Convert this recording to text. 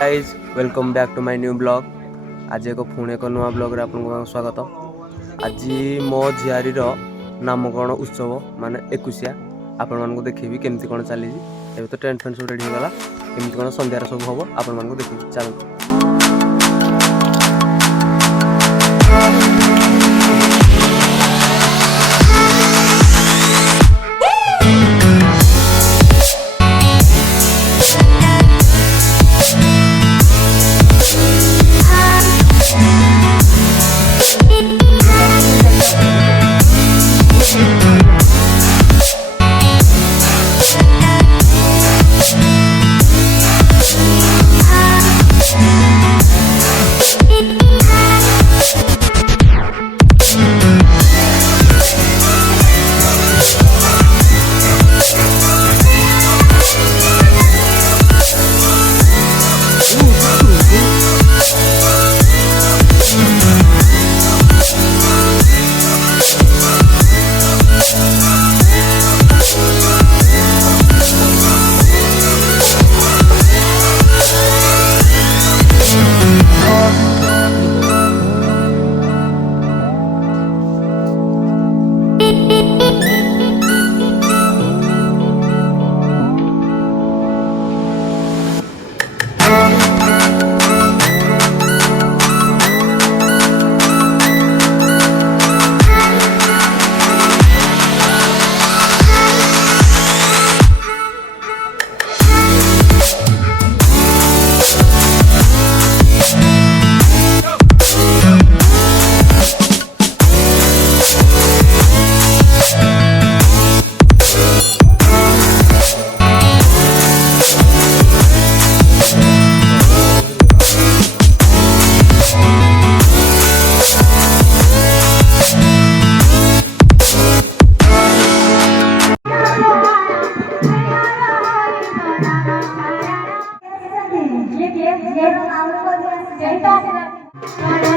Guys welcome back to my new blog. आज एक पुणी एक नुआ ब्लॉग रे आपको स्वागत। आज मो झियारी नामकरण उत्सव माने 21 आपण मानक देखिबी केमती कोन चली। एबे तो टेंट फेंट सब रेडी हो गला, केमती कोन संध्यार सब हबो आपण मानक देखिबी। चलो ये नाम को जय